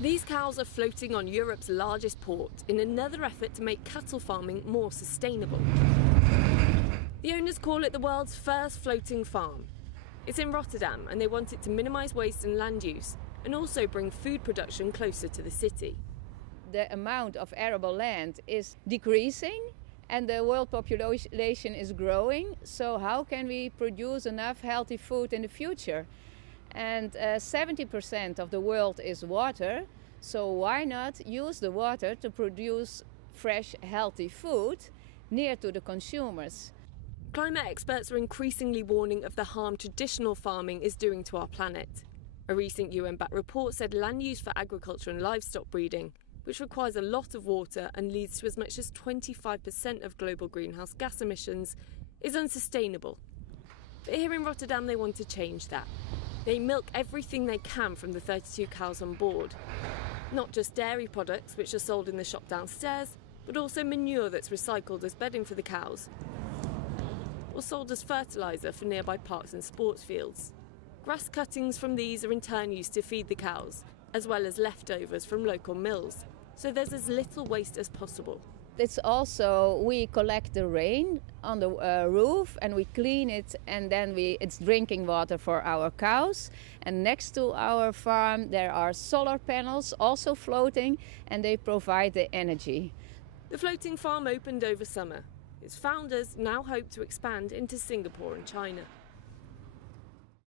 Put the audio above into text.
These cows are floating on Europe's largest port in another effort to make cattle farming more sustainable. The owners call it the world's first floating farm. It's in Rotterdam, and they want it to minimise waste and land use and also bring food production closer to the city. The amount of arable land is decreasing and the world population is growing. So how can we produce enough healthy food in the future? And 70% of the world is water, so why not use the water to produce fresh, healthy food near to the consumers? Climate experts are increasingly warning of the harm traditional farming is doing to our planet. A recent UN-backed report said land use for agriculture and livestock breeding, which requires a lot of water and leads to as much as 25% of global greenhouse gas emissions, is unsustainable. But here in Rotterdam, they want to change that. They milk everything they can from the 32 cows on board. Not just dairy products, which are sold in the shop downstairs, but also manure that's recycled as bedding for the cows, or sold as fertiliser for nearby parks and sports fields. Grass cuttings from these are in turn used to feed the cows, as well as leftovers from local mills, so there's as little waste as possible. It's also, we collect the rain on the roof and we clean it, and then it's drinking water for our cows. And next to our farm there are solar panels also floating, and they provide the energy. The floating farm opened over summer. Its founders now hope to expand into Singapore and China.